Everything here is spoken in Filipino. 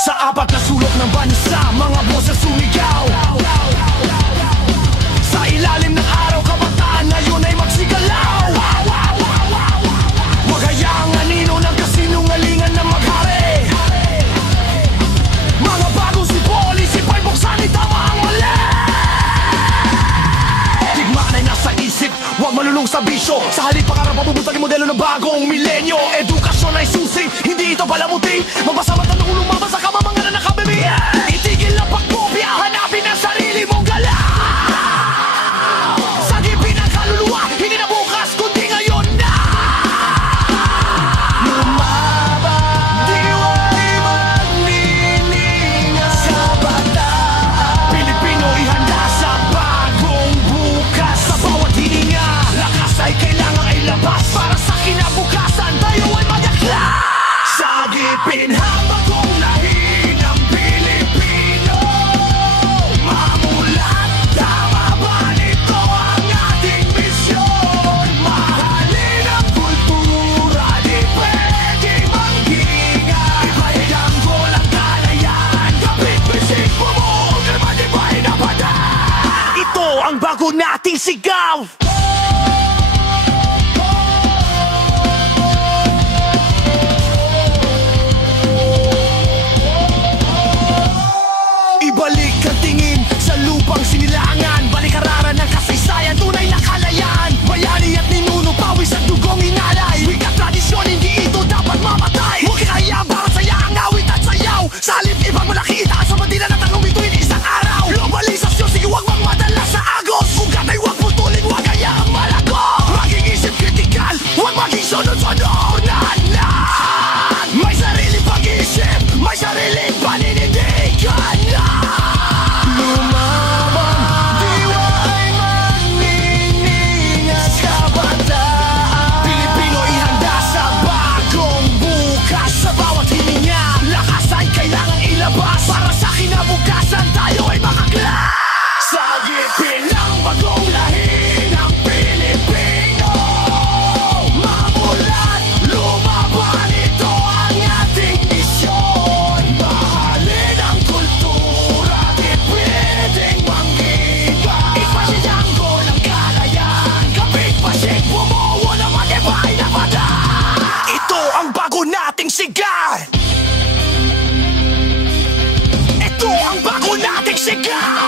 Sa apat na sulok ng bansa, mga boses sumigaw. Sa ilalim ng araw, kabataan ngayon ay magsigalaw. Wag hayaang anino ng kasinungalingan na maghari. Mga bagong sipoli, sipay buksan, itama ang mali. Digmaan ay nasa isip, huwag malulong sa bisyo. Sa halip pangarap, mabubutang yung modelo ng bagong milenyo. Edukasyon ay susi, hindi ito palamuti. Mabasa mata nung lumabas sa kamamangan na nakabimi. Itigil ang pagkopya, hanapin ang sarili mong galaw. Sagipin ang kaluluwa, hindi na bukas, kundi ngayon na. Lumaban, diwa'y magniningat sa bataan. Pilipino ihanda sa bagong bukas. Sa bawat hininga, lakas ay kailangang ilabas. Para sa kinabukasan, tayo ay mag-aklas. Sagipin ang bagong lahi ng Pilipino. Mamulat, tama ba nito ang ating misyon? Mahalin ang kultura, di pwede manghinga. Ipahidanggo ang kalayaan, kapit bisig bumuog naman di ba inapada. Ito ang bago nating sigaw. Ibalik ang tingin sa lupang sinilangan. Balik-araran ng kasaysayan, tunay na kalayaan. Bayani at ninuno, pawis at dugong inalay. Wika tradisyon, hindi ito dapat mamatay. Huwag kaya para saya ang awit at sayaw. Sa halip ibang malakita sa madila na tanong ito'y isang araw. Globalisasyon, sige huwag magmadala sa agos. Ugat ay huwag putulin, huwag kaya ang malagos. Maging isip kritikal, huwag maging sunod-sunod na lang. May sariling pag-isip, may sariling paninindigan na. Para sa kinabukasan, tayo ay makaklas. Sagipin ang bagong lahi ng Pilipino. Mamulat, lumaban, ito ang ating misyon. Mahalin ang kultura, di pwedeng manghiga. Ipasiyanggo ng kalayaan, kapit pasig, bumuo na matibay na bata. Ito ang bago nating sigaw. Ito ang bago nating sigaw.